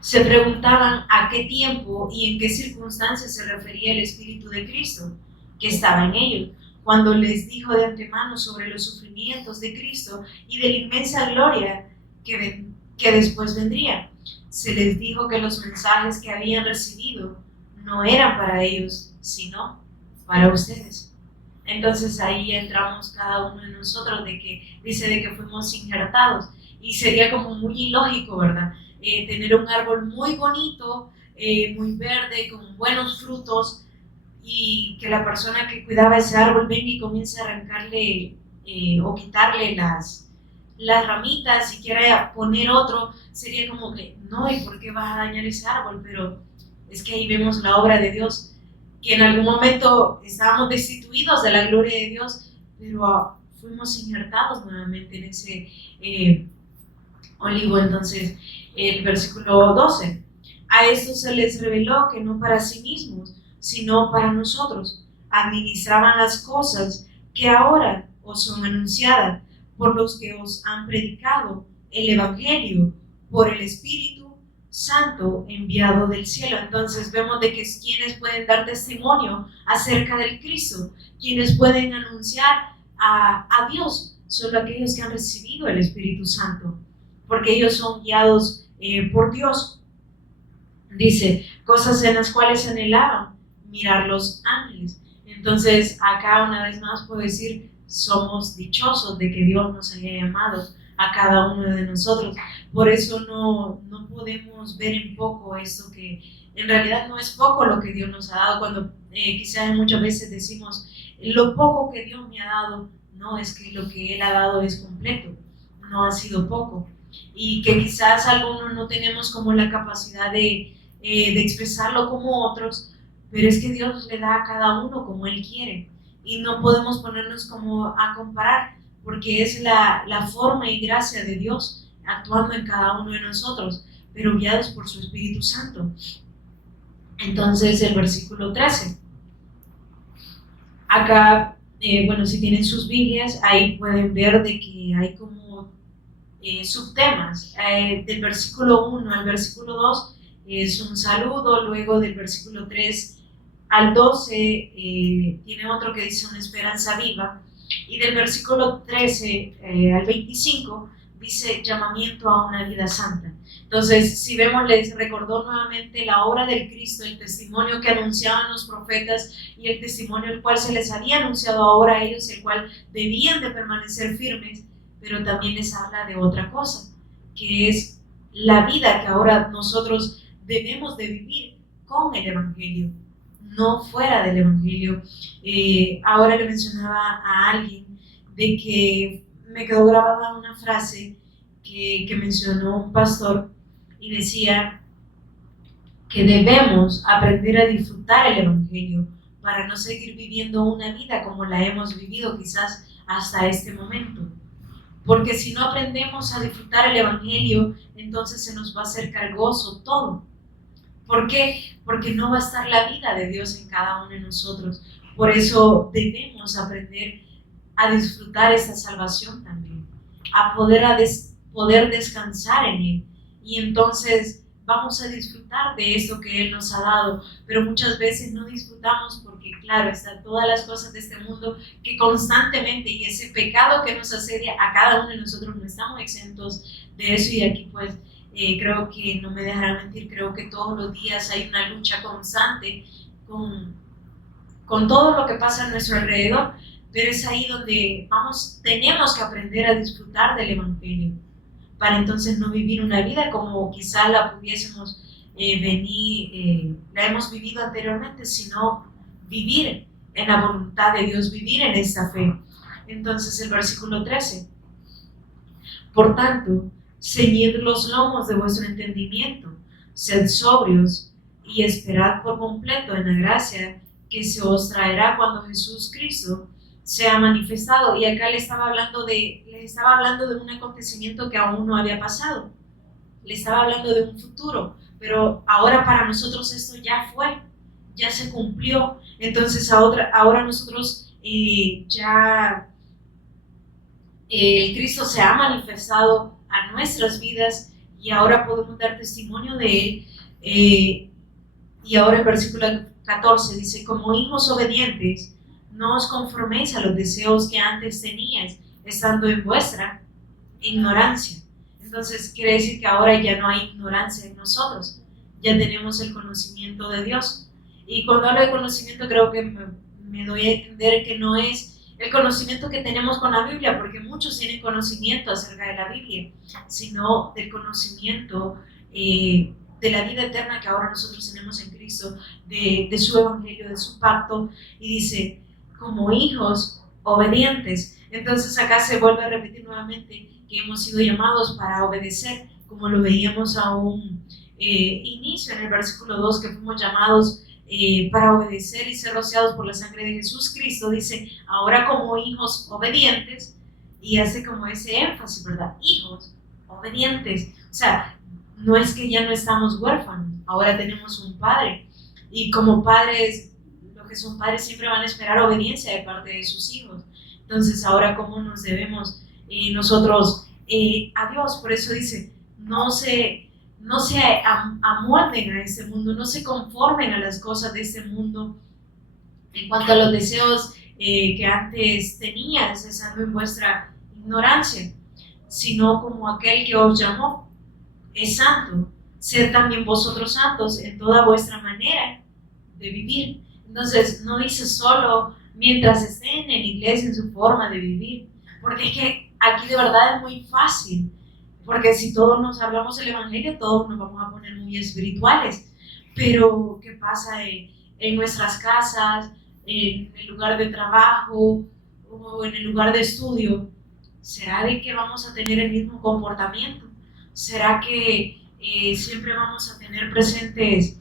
se preguntaban a qué tiempo y en qué circunstancias se refería el Espíritu de Cristo que estaba en ellos, cuando les dijo de antemano sobre los sufrimientos de Cristo y de la inmensa gloria que después vendría. Se les dijo que los mensajes que habían recibido no eran para ellos, sino para ustedes. Entonces ahí entramos cada uno de nosotros, dice de que fuimos injertados, y sería como muy ilógico, ¿verdad? Tener un árbol muy bonito, muy verde, con buenos frutos, y que la persona que cuidaba ese árbol venga y comience a arrancarle o quitarle las ramitas y quiera poner otro, sería como que, no, ¿y por qué vas a dañar ese árbol? Pero es que ahí vemos la obra de Dios, que en algún momento estábamos destituidos de la gloria de Dios, pero fuimos injertados nuevamente en ese olivo. Entonces, el versículo 12, a esto se les reveló que no para sí mismos, sino para nosotros, administraban las cosas que ahora os son anunciadas por los que os han predicado el Evangelio por el Espíritu Santo enviado del cielo. Entonces vemos de que es quienes pueden dar testimonio acerca del Cristo, quienes pueden anunciar a Dios, solo aquellos que han recibido el Espíritu Santo, porque ellos son guiados por Dios. Dice, cosas en las cuales anhelaban mirar los ángeles. Entonces acá una vez más puedo decir, somos dichosos de que Dios nos haya llamado a cada uno de nosotros. Por eso no podemos ver en poco esto, que en realidad no es poco lo que Dios nos ha dado. Cuando quizás muchas veces decimos, lo poco que Dios me ha dado, no, es que lo que Él ha dado es completo, no ha sido poco. Y que quizás algunos no tenemos como la capacidad de expresarlo como otros, pero es que Dios le da a cada uno como Él quiere. Y no podemos ponernos como a comparar, porque es la forma y gracia de Dios actuando en cada uno de nosotros, pero guiados por su Espíritu Santo. Entonces el versículo 13. Acá, bueno, si tienen sus Biblias, ahí pueden ver de que hay como subtemas. Del versículo 1 al versículo 2 es un saludo, luego del versículo 3 al 12 tiene otro que dice una esperanza viva, y del versículo 13 al 25 dice llamamiento a una vida santa. Entonces, si vemos, les recordó nuevamente la obra del Cristo, el testimonio que anunciaban los profetas y el testimonio el cual se les había anunciado ahora a ellos, el cual debían de permanecer firmes, pero también les habla de otra cosa, que es la vida que ahora nosotros debemos de vivir con el Evangelio, no fuera del Evangelio. Ahora le mencionaba a alguien de que me quedó grabada una frase que mencionó un pastor, y decía que debemos aprender a disfrutar el Evangelio para no seguir viviendo una vida como la hemos vivido quizás hasta este momento. Porque si no aprendemos a disfrutar el Evangelio, entonces se nos va a hacer cargoso todo. ¿Por qué? Porque no va a estar la vida de Dios en cada uno de nosotros. Por eso debemos aprender a disfrutar esta salvación también, a poder descansar en Él. Y entonces vamos a disfrutar de esto que Él nos ha dado, pero muchas veces no disfrutamos porque, claro, están todas las cosas de este mundo que constantemente, y ese pecado que nos asedia a cada uno de nosotros, no estamos exentos de eso. Y aquí pues creo que no me dejarán mentir, creo que todos los días hay una lucha constante con todo lo que pasa a nuestro alrededor, pero es ahí donde tenemos que aprender a disfrutar del Evangelio, para entonces no vivir una vida como quizá la pudiésemos la hemos vivido anteriormente, sino vivir en la voluntad de Dios, vivir en esta fe. Entonces el versículo 13, por tanto, ceñid los lomos de vuestro entendimiento, sed sobrios y esperad por completo en la gracia que se os traerá cuando Jesús Cristo sea manifestado. Y acá le estaba hablando de un acontecimiento que aún no había pasado, le estaba hablando de un futuro, pero ahora para nosotros esto ya fue, ya se cumplió. Entonces ahora nosotros el Cristo se ha manifestado a nuestras vidas y ahora podemos dar testimonio de Él. Y ahora el versículo 14 dice, como hijos obedientes, no os conforméis a los deseos que antes teníais, estando en vuestra ignorancia. Entonces quiere decir que ahora ya no hay ignorancia en nosotros, ya tenemos el conocimiento de Dios. Y cuando hablo de conocimiento creo que me doy a entender que no es el conocimiento que tenemos con la Biblia, porque muchos tienen conocimiento acerca de la Biblia, sino del conocimiento de la vida eterna que ahora nosotros tenemos en Cristo, de su evangelio, de su pacto, y dice, como hijos obedientes. Entonces acá se vuelve a repetir nuevamente que hemos sido llamados para obedecer, como lo veíamos a un inicio en el versículo 2, que fuimos llamados para obedecer y ser rociados por la sangre de Jesús Cristo. Dice, ahora como hijos obedientes, y hace como ese énfasis, ¿verdad? Hijos obedientes. O sea, no es que ya no estamos huérfanos, ahora tenemos un padre, y como padres, los que son padres siempre van a esperar obediencia de parte de sus hijos. Entonces ahora cómo nos debemos nosotros a Dios. Por eso dice, no se amolden a este mundo, no se conformen a las cosas de este mundo en cuanto a los deseos que antes tenías, estando en vuestra ignorancia, sino como aquel que os llamó es santo, sed también vosotros santos en toda vuestra manera de vivir. Entonces no dice solo mientras estén en la iglesia, en su forma de vivir, porque es que aquí de verdad es muy fácil, porque si todos nos hablamos el evangelio, todos nos vamos a poner muy espirituales, pero ¿qué pasa en nuestras casas, en el lugar de trabajo o en el lugar de estudio? ¿Será de que vamos a tener el mismo comportamiento? ¿Será que siempre vamos a tener presentes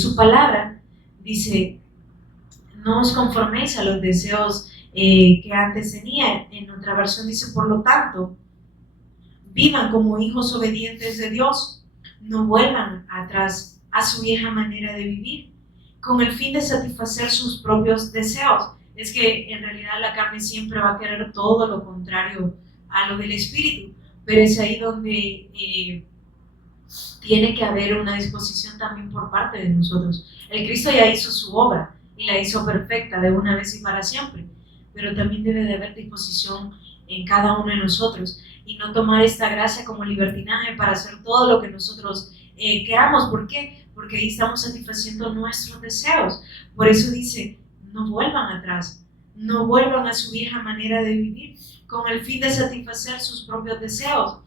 su palabra? Dice, no os conforméis a los deseos que antes tenía. En otra versión dice, por lo tanto, vivan como hijos obedientes de Dios, no vuelvan atrás a su vieja manera de vivir, con el fin de satisfacer sus propios deseos. Es que en realidad la carne siempre va a querer todo lo contrario a lo del espíritu, pero es ahí donde tiene que haber una disposición también por parte de nosotros. El Cristo ya hizo su obra y la hizo perfecta de una vez y para siempre, pero también debe de haber disposición en cada uno de nosotros y no tomar esta gracia como libertinaje para hacer todo lo que nosotros queramos. ¿Por qué? Porque ahí estamos satisfaciendo nuestros deseos. Por eso dice, no vuelvan atrás, no vuelvan a su vieja manera de vivir con el fin de satisfacer sus propios deseos.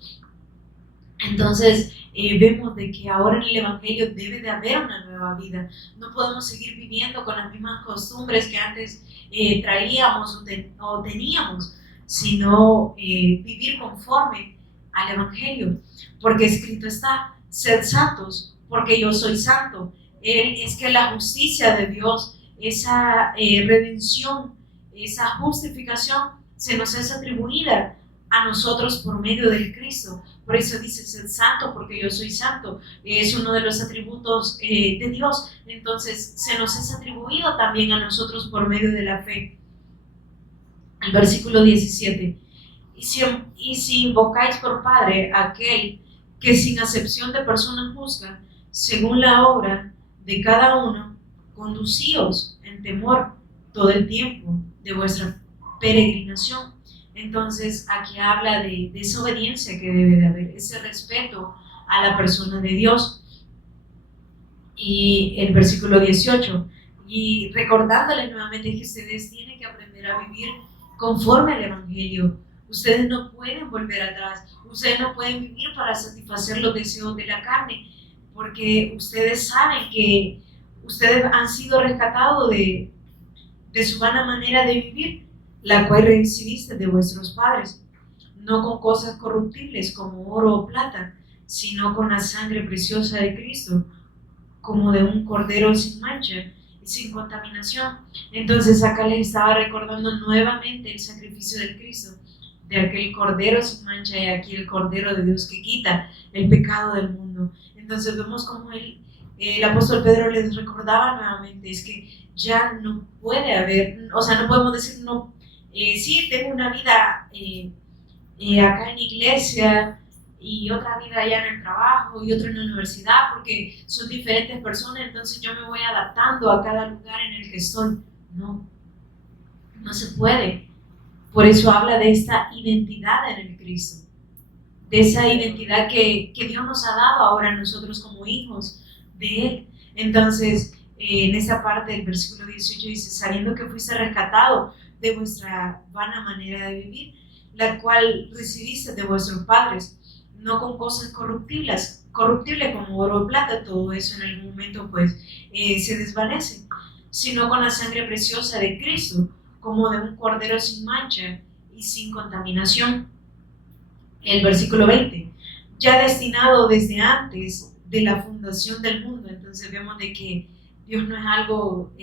Entonces vemos de que ahora en el Evangelio debe de haber una nueva vida. No podemos seguir viviendo con las mismas costumbres que antes traíamos o teníamos, sino vivir conforme al Evangelio, porque escrito está, sed santos, porque yo soy santo. Es que la justicia de Dios, esa redención, esa justificación se nos es atribuida a nosotros por medio del Cristo. Por eso dice, sed santo, porque yo soy santo. Es uno de los atributos de Dios. Entonces se nos es atribuido también a nosotros por medio de la fe. El versículo 17, y si invocáis por Padre a aquel que sin acepción de personas juzga, según la obra de cada uno, conducíos en temor todo el tiempo de vuestra peregrinación. Entonces aquí habla de esa obediencia que debe de haber, ese respeto a la persona de Dios. Y el versículo 18, y recordándoles nuevamente que ustedes tienen que aprender a vivir conforme al Evangelio. Ustedes no pueden volver atrás. Ustedes no pueden vivir para satisfacer los deseos de la carne, porque ustedes saben que ustedes han sido rescatados de su vana manera de vivir, la cual recibiste de vuestros padres, no con cosas corruptibles como oro o plata, sino con la sangre preciosa de Cristo, como de un cordero sin mancha y sin contaminación. Entonces acá les estaba recordando nuevamente el sacrificio de Cristo, de aquel cordero sin mancha y aquí el cordero de Dios que quita el pecado del mundo. Entonces vemos como el apóstol Pedro les recordaba nuevamente, es que ya no puede haber, o sea, no podemos decir, no, sí, tengo una vida acá en iglesia y otra vida allá en el trabajo y otra en la universidad, porque son diferentes personas, entonces yo me voy adaptando a cada lugar en el que estoy. No, no se puede. Por eso habla de esta identidad en el Cristo, de esa identidad que Dios nos ha dado ahora a nosotros como hijos de Él. Entonces, en esta parte del versículo 18 dice, sabiendo que fuiste rescatado de vuestra vana manera de vivir, la cual recibiste de vuestros padres, no con cosas corruptibles como oro o plata, todo eso en algún momento pues se desvanece, sino con la sangre preciosa de Cristo, como de un cordero sin mancha y sin contaminación. El versículo 20, ya destinado desde antes de la fundación del mundo. Entonces vemos de que Dios no es algo,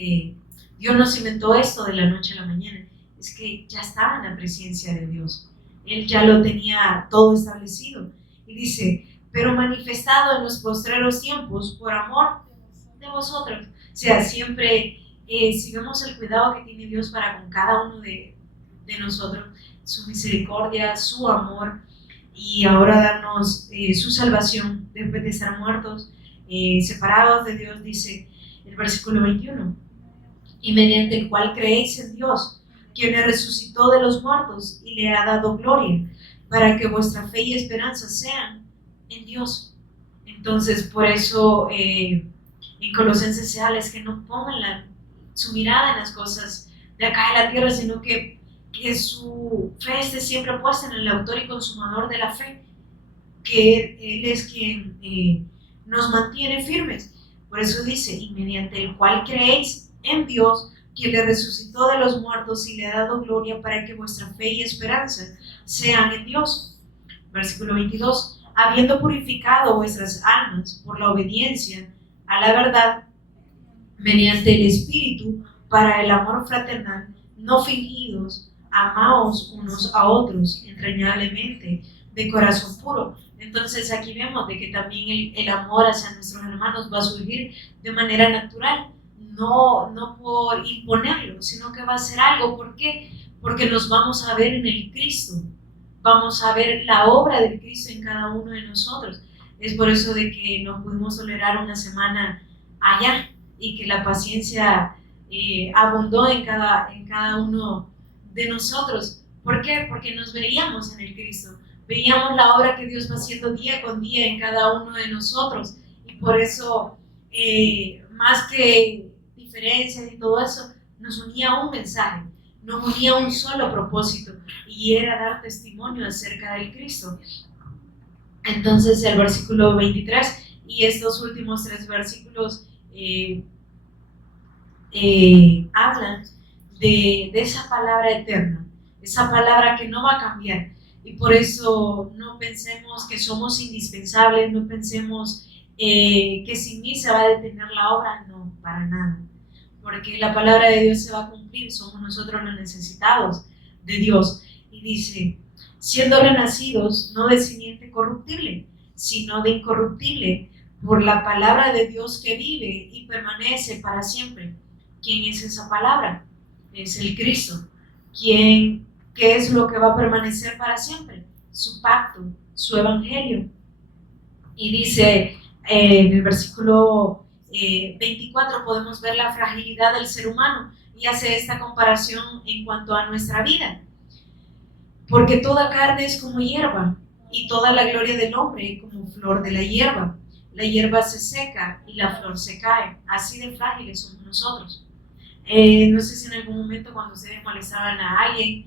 Dios no se inventó esto de la noche a la mañana, es que ya estaba en la presencia de Dios, Él ya lo tenía todo establecido. Y dice, pero manifestado en los postreros tiempos por amor de vosotros. O sea, siempre, si vemos el cuidado que tiene Dios para con cada uno de nosotros, su misericordia, su amor, y ahora darnos su salvación después de estar muertos, separados de Dios, dice el versículo 21, y mediante el cual creéis en Dios, quien le resucitó de los muertos y le ha dado gloria, para que vuestra fe y esperanza sean en Dios. Entonces, por eso en Colosenses se habla es que no pongan su mirada en las cosas de acá de la tierra, sino que su fe esté siempre puesta en el autor y consumador de la fe, que Él es quien nos mantiene firmes. Por eso dice, y mediante el cual creéis en Dios, quien le resucitó de los muertos y le ha dado gloria, para que vuestra fe y esperanza sean en Dios. Versículo 22, habiendo purificado vuestras almas por la obediencia a la verdad, mediante el Espíritu, para el amor fraternal, no fingidos, amaos unos a otros entrañablemente, de corazón puro. Entonces aquí vemos de que también el amor hacia nuestros hermanos va a surgir de manera natural, no por imponerlo, sino que va a ser algo. ¿Por qué? Porque nos vamos a ver en el Cristo, vamos a ver la obra del Cristo en cada uno de nosotros. Es por eso de que nos pudimos tolerar una semana allá y que la paciencia abundó en cada uno de nosotros. ¿Por qué? Porque nos veíamos en el Cristo, veíamos la obra que Dios va haciendo día con día en cada uno de nosotros, y por eso, más que diferencias y todo eso, nos unía un mensaje, nos unía un solo propósito, y era dar testimonio acerca del Cristo. Entonces el versículo 23 y estos últimos 3 versículos hablan de esa palabra eterna, esa palabra que no va a cambiar. Y por eso no pensemos que somos indispensables, no pensemos que sin mí se va a detener la obra, no, para nada. Porque la palabra de Dios se va a cumplir, somos nosotros los necesitados de Dios. Y dice, siendo renacidos no de simiente corruptible, sino de incorruptible, por la palabra de Dios que vive y permanece para siempre. ¿Quién es esa palabra? Es el Cristo. ¿Qué es lo que va a permanecer para siempre? Su pacto, su evangelio. Y dice en el versículo 24 podemos ver la fragilidad del ser humano y hace esta comparación en cuanto a nuestra vida. Porque toda carne es como hierba y toda la gloria del hombre como flor de la hierba. La hierba se seca y la flor se cae. Así de frágiles somos nosotros. No sé si en algún momento cuando ustedes molestaban a alguien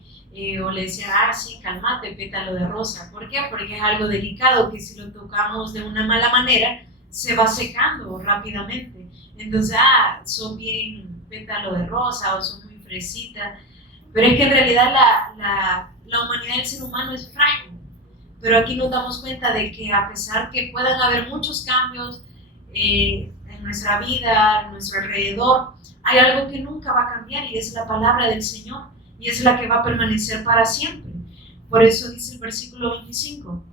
o le decía, sí, cálmate, pétalo de rosa. ¿Por qué? Porque es algo delicado que si lo tocamos de una mala manera se va secando rápidamente. Entonces, son bien pétalo de rosa o son muy fresita. Pero es que en realidad la humanidad del ser humano es frágil. Pero aquí nos damos cuenta de que a pesar que puedan haber muchos cambios en nuestra vida, en nuestro alrededor, hay algo que nunca va a cambiar y es la palabra del Señor y es la que va a permanecer para siempre. Por eso dice el versículo 25,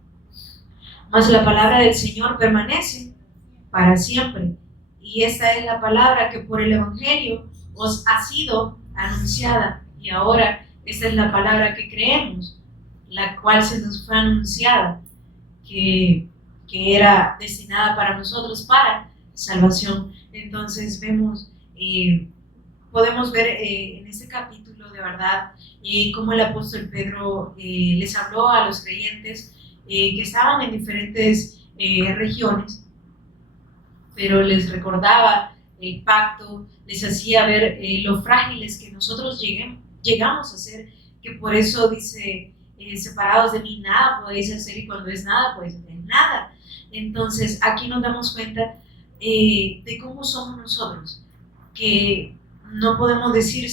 mas la palabra del Señor permanece para siempre. Y esta es la palabra que por el Evangelio os ha sido anunciada. Y ahora esta es la palabra que creemos, la cual se nos fue anunciada, que era destinada para nosotros para salvación. Entonces podemos ver en este capítulo de verdad cómo el apóstol Pedro les habló a los creyentes que estaban en diferentes regiones, pero les recordaba el pacto, les hacía ver lo frágiles que nosotros llegamos a ser, que por eso dice, separados de mí nada podéis hacer, y cuando es nada, pues es nada. Entonces aquí nos damos cuenta de cómo somos nosotros, que no podemos decir,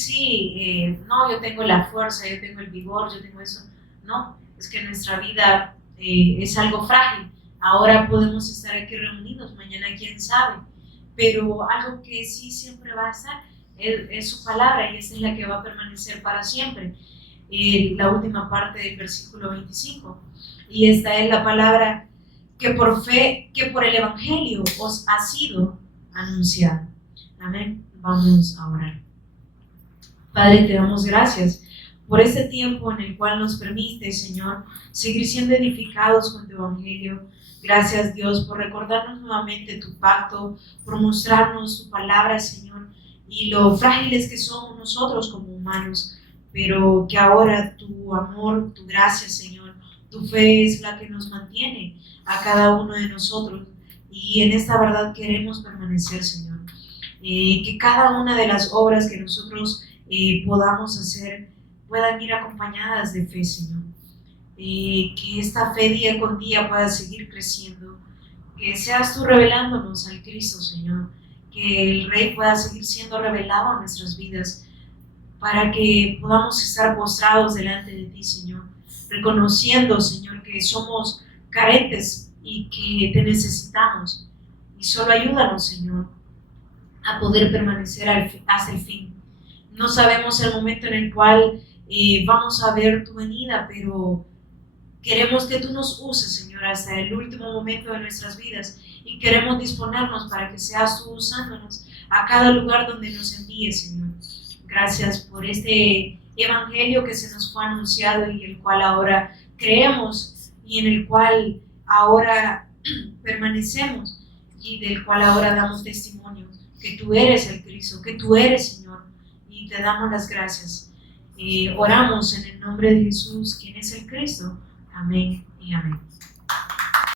no, yo tengo la fuerza, yo tengo el vigor, yo tengo eso. No, es que nuestra vida es algo frágil. Ahora podemos estar aquí reunidos, mañana quién sabe, pero algo que sí siempre va a estar es su palabra, y esa es la que va a permanecer para siempre. La última parte del versículo 25, y esta es la palabra que por fe, que por el Evangelio os ha sido anunciada. Amén. Vamos a orar. Padre, te damos gracias por este tiempo en el cual nos permite, Señor, seguir siendo edificados con tu Evangelio. Gracias, Dios, por recordarnos nuevamente tu pacto, por mostrarnos tu palabra, Señor, y lo frágiles que somos nosotros como humanos, pero que ahora tu amor, tu gracia, Señor, tu fe es la que nos mantiene a cada uno de nosotros, y en esta verdad queremos permanecer, Señor. Que cada una de las obras que nosotros podamos hacer puedan ir acompañadas de fe, Señor. Que esta fe día con día pueda seguir creciendo, que seas tú revelándonos al Cristo, Señor, que el Rey pueda seguir siendo revelado en nuestras vidas, para que podamos estar postrados delante de ti, Señor, reconociendo, Señor, que somos carentes y que te necesitamos, y solo ayúdanos, Señor, a poder permanecer hasta el fin. No sabemos el momento en el cual vamos a ver tu venida, pero queremos que tú nos uses, Señor, hasta el último momento de nuestras vidas, y queremos disponernos para que seas tú usándonos a cada lugar donde nos envíes, Señor. Gracias por este evangelio que se nos fue anunciado y el cual ahora creemos y en el cual ahora permanecemos y del cual ahora damos testimonio que tú eres el Cristo, que tú eres, Señor, y te damos las gracias. Oramos en el nombre de Jesús, quien es el Cristo. Amén y amén.